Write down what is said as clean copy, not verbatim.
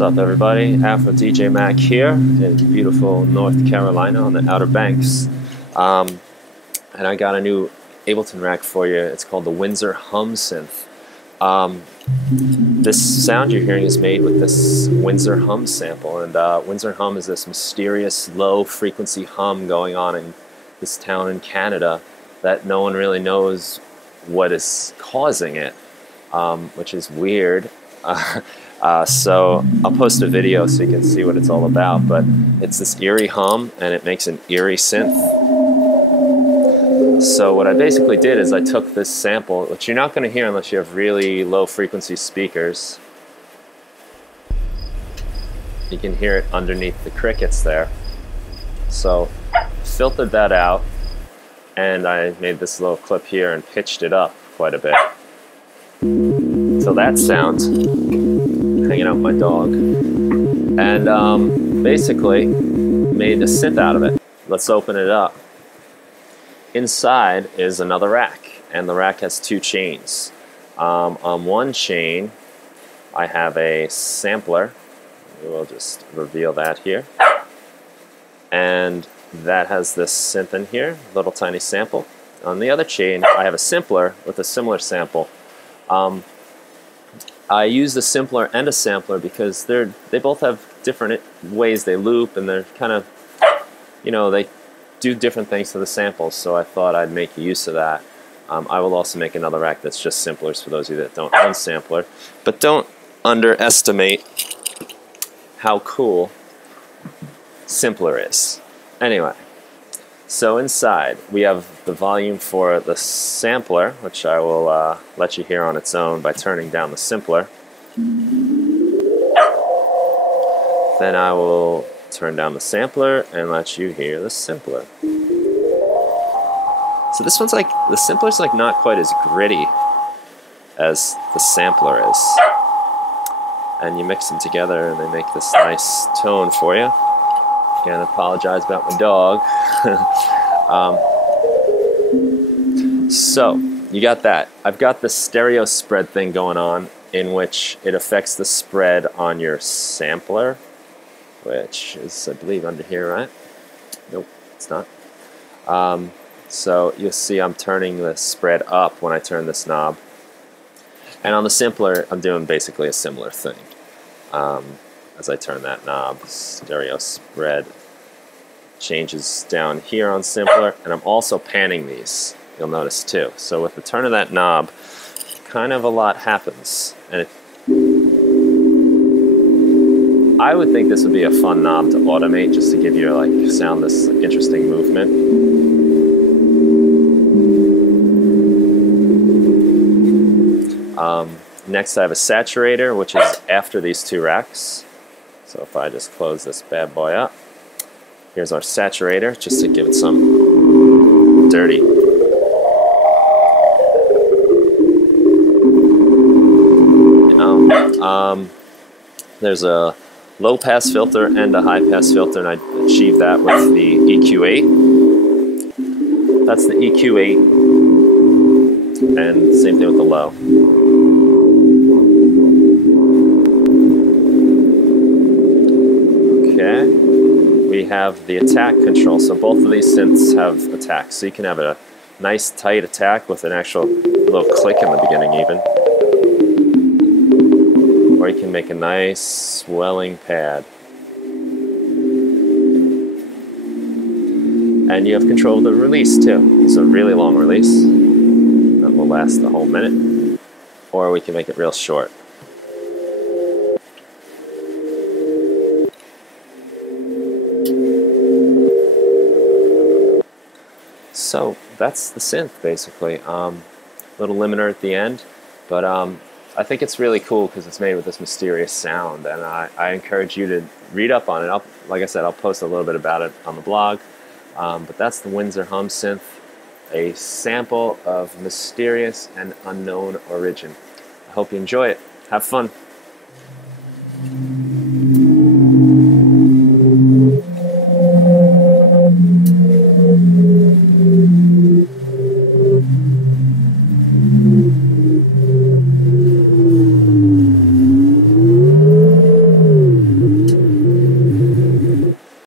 What's up, everybody? AfroDJMac here in beautiful North Carolina on the Outer Banks. And I got a new Ableton rack for you. It's called the Windsor Hum Synth. This sound you're hearing is made with this Windsor Hum sample. And Windsor Hum is this mysterious low-frequency hum going on in this town in Canada that no one really knows what is causing it, which is weird. So I'll post a video so you can see what it's all about, but it's this eerie hum and it makes an eerie synth. So what I basically did is I took this sample, which you're not going to hear unless you have really low frequency speakers. You can hear it underneath the crickets there. So filtered that out and I made this little clip here and pitched it up quite a bit. So that sound, hanging out with my dog, and basically made a synth out of it. Let's open it up. Inside is another rack, and the rack has two chains. On one chain I have a sampler. We'll just reveal that here, and that has this synth in here, little tiny sample. On the other chain I have a simpler with a similar sample. I use the simpler and a sampler because they both have different ways they loop, and they're kind of, you know, they do different things to the samples, so I thought I'd make use of that. I will also make another rack that's just simplers for those of you that don't own sampler, but don't underestimate how cool simpler is. Anyway, so inside we have the volume for the sampler, which I will let you hear on its own by turning down the simpler. Then I will turn down the sampler and let you hear the simpler. So this one's like, the simpler's like not quite as gritty as the sampler is. And you mix them together and they make this nice tone for you. Again, I apologize about my dog. So, you got that. I've got the stereo spread thing going on, in which it affects the spread on your sampler, which is, I believe, under here, right? Nope, it's not. So you'll see I'm turning the spread up when I turn this knob. And on the simpler, I'm doing basically a similar thing. As I turn that knob, stereo spread changes down here on simpler, and I'm also panning these, you'll notice too. So with the turn of that knob, kind of a lot happens. And I would think this would be a fun knob to automate, just to give you like sound this interesting movement. Next I have a saturator, which is after these two racks. So if I just close this bad boy up, here's our saturator, just to give it some dirty. There's a low pass filter and a high pass filter, and I achieved that with the EQ8. That's the EQ8, and same thing with the low. Okay, we have the attack control. So both of these synths have attack. So you can have a nice tight attack with an actual little click in the beginning even. Or you can make a nice swelling pad. And you have control of the release too. It's a really long release that will last the whole minute. Or we can make it real short. So that's the synth basically. Little limiter at the end. But I think it's really cool because it's made with this mysterious sound, and I encourage you to read up on it. Like I said, I'll post a little bit about it on the blog. But that's the Windsor Hum Synth, a sample of mysterious and unknown origin. I hope you enjoy it. Have fun.